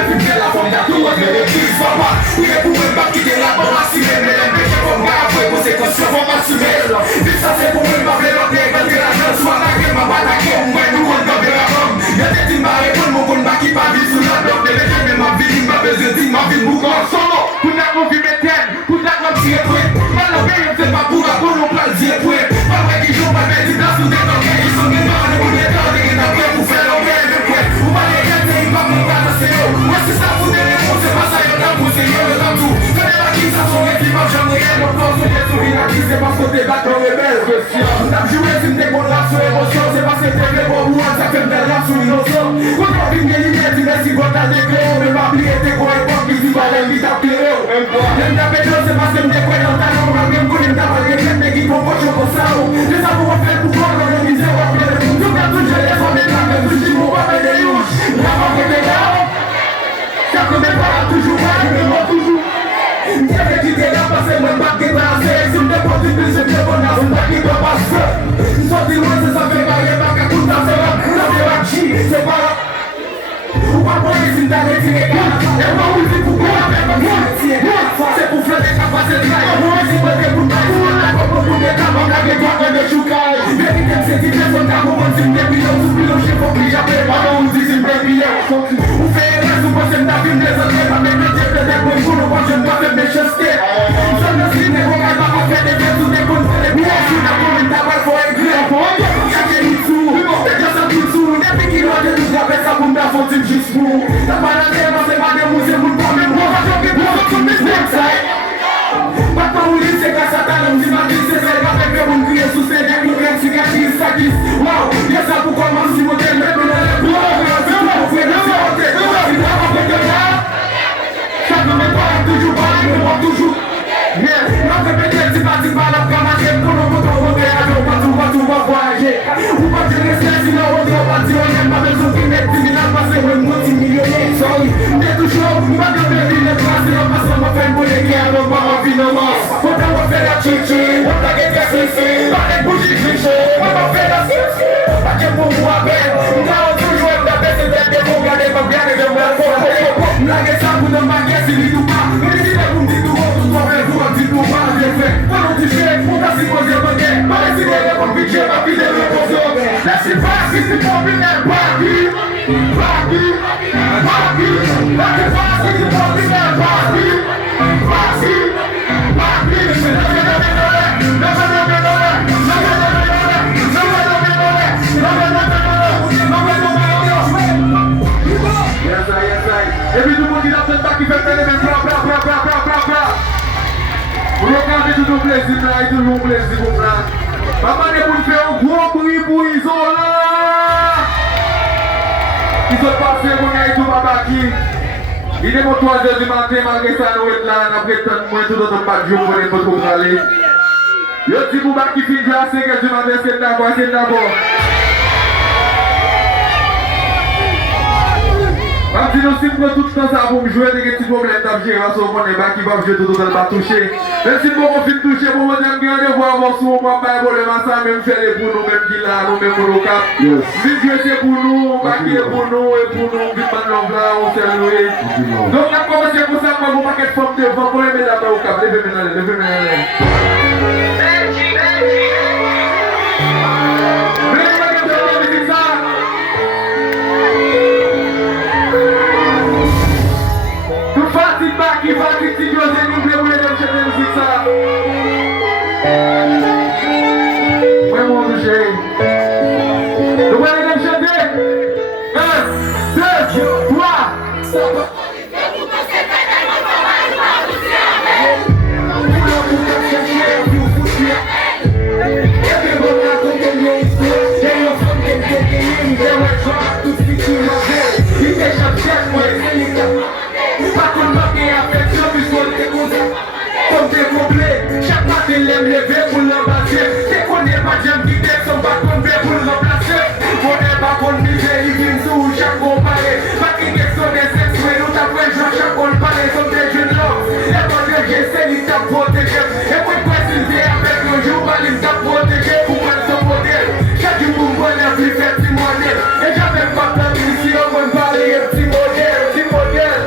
mal fin fè la fòm da tou an mè reprise fòm pa. Ou yè pou mwen bak ki te la pòm asime, mè lè mè jè fòm ga apwe konsekonsyon fòm asime. Vip sa se pou mwen pa vle lòte, gante la jòn sou atake, m'a batake, ou mwen nou kon gante la fòm. Yè te din ba repon mou kon baki pa vi sou la blok, de lè jè mè m'a vini, m'a bezè din, m'a vini mou kon solo. Pou nak mou vi meten, pou nak mou tiye pwe, mal nou be yon se pa pou rapon nou pral diye pwe. Pas wè ki joun pa mè di plas nou detonke, yi son gen man, pou de tan de gen apwe pou fè l'anke de pwe. Ou pa le gen te yi pa moun kata se yo, wè si sa pou de repon se pa sa yon tam pou se yo le tam tou. Kone la ki sa son ekip ap jan reyen, nou plon sou jen sou rinaki, se pa kote bat kon rebel kwestyon. Tap jouè si mte kon rap sou emosyon, se pa se te vle pou ou an sa kem bel rap sou inosyon. Kon kon fin gen linye di mesi gota de kleo, men pa pli ete kon epok ki si balen li tap kleo. Nem tape jò se pa se mte kwen an talon, rap gen konen tapal gen ne ki kon pochon kon sa ou. De sa pou wap fè pou kon nan yon mize wap fè. Tou ka tou jè les wap de la men touji mou wap fè de youch. La wap fè de la ou. Chaque mè para toujou wak, mè mò toujou. Mè fè ki te la pase mwen bak ke trase. Si mte poti pil se mte kon nan bak ki to pas fè. Msoti lwen se sa fè kare bak a kout nan se wap. Nan se wak chi, se para. Ou pa boye si mta retire kan. E wap ou si pou kon apè kon se retire. Se pou flete kapase trai. Ou si bote pou trai. Ou la kopo pou de kap an kage kwa kwen de choukay. Veni tem se ti fè son kap ou kon si mte pilon. Sou pilon che fok li japè. Wado ou si si mte pilon. Ou fè res ou pose mta film de zote. Pa mè mè te plete kon koun ou wan jen pa fè mè cheste. Son nou si ne kon kay pa pa fè de fè sou de kon fè de pou. Ou na kon mè tabal fò e gre. Kake ni sou. Te jase tout sou. Ne pi ki lwa de tou japè sa pou mta fontin jis pou. Ta balade man se pa de mou se moun pa mè mou. Wajon ki pou sou tout mis website. Batan ou li se ka satan an di mati se se ka pepe moun kriye sou se dek nou kren si kakis sakis. Wow, ye sa pou koman si motel mè mè mè mè mè si pou fwe de se ote. Si la pa fwe de la, chak mè pa toujou bali mè mò toujou. Nan se pete si pati balap kamache, konon moton wote ajo patou wap voyaje. Ou pati reste si nan wote wapati oyen, ma bezou ki net si nan pase wè mouti milyonè. Sorry, mè toujou, mwa de beli ne plase, an pase mwa fen boule ki anon pa wap finance. Wota wap fè la chichi, wota ge fè sisi, parek bouji chichi, wapa fè la sisi. Pake pou mwa ben, mwa an toujou em da bese tete pou gade pa gane de mwen fò. Mlage sa pou nan bagye si li tou pa, mwen di de pou mdi tou wot, tou wap ven an ti pou pa an gen fè. Panon ti chè, pou ta si pose mwen gen, pare si de le pou pitche, pa pi de le pozo. La si pa si si pou bine, baki, baki, baki. La si pa si si pou bine, baki, baki, baki. Ebi tout moun ki nan sen bak ki fè fè le men bla bla bla bla bla bla bla. Ou yo kante tout ou plezi bla, tout ou plezi pou bla. Maman e pou fè un gros bruit pou Izola. Izot pase moun ya itou babaki. Il est mon 3h du matin, malgré ça nous est là, après moi tout autre pas de jour pour les potes aller. Yo dis pour bak qui finit à 5h du matin, c'est d'abord. Parce que nous si nous tout le temps ça pour me jouer des petits problèmes d'abgérer à ce moment là qui va jouer tout le temps toucher. Même si nous on fin toucher pour moi j'aime bien de voir mon sou moi pas problème ça même faire les pour nous même qui là nous même pour le cap. Vite c'est pour nous, pas qui est pour nous et pour nous vite pas nous là on s'est loué. Donc on a commencé pour ça pour pas qu'être forme devant pour les mettre là au cap. Levez maintenant. Qui va critiquer aux ennemis pour les chanter musique ça. Ouais mon touché. Donc allez les chanter. 1, 2, 3. Ça va. Chaque matin, l'aime lever pour l'embrasser. T'es qu'on n'est pas j'aime quitter son pas tomber pour l'embrasser. On n'est pas qu'on misère, il vient sous chaque comparé. Pas qu'il y ait son essai, nous t'apprends chaque comparé. Son des jeunes là, et quand j'essaie, il t'a protégé. Et pour préciser avec le jour, il t'a protégé pour prendre son modèle. Chaque jour, pour moi, il a plus fait petit modèle. Et j'avais pas peur ici, on va parler un petit modèle, petit modèle.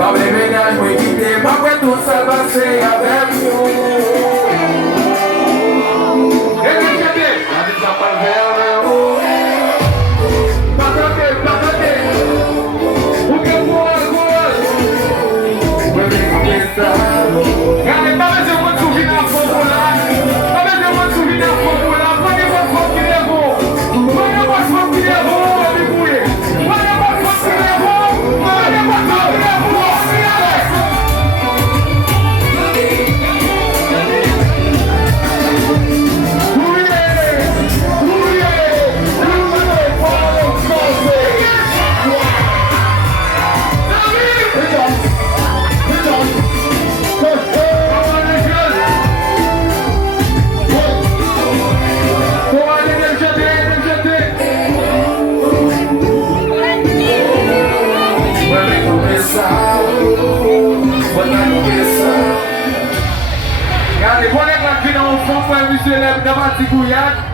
Pas de ménage, moi quitter, pas prêt tout ça passer avec nous. Et puis j'étais, la vie ça pas vers le haut. Pas côté. Ou que moi. Ouais, mais comme ça. Regardez, pas besoin de souvenir à fond pour là. Pas besoin de souvenir à fond pour là. Prenez votre fond qui est bon. Prenez votre fond qui est bon, les bouillés. Prenez votre fond qui est bon. Prenez votre fond qui est bon. Regardez, voilà que la fille dans le fond, monsieur lève devant Tigouillac.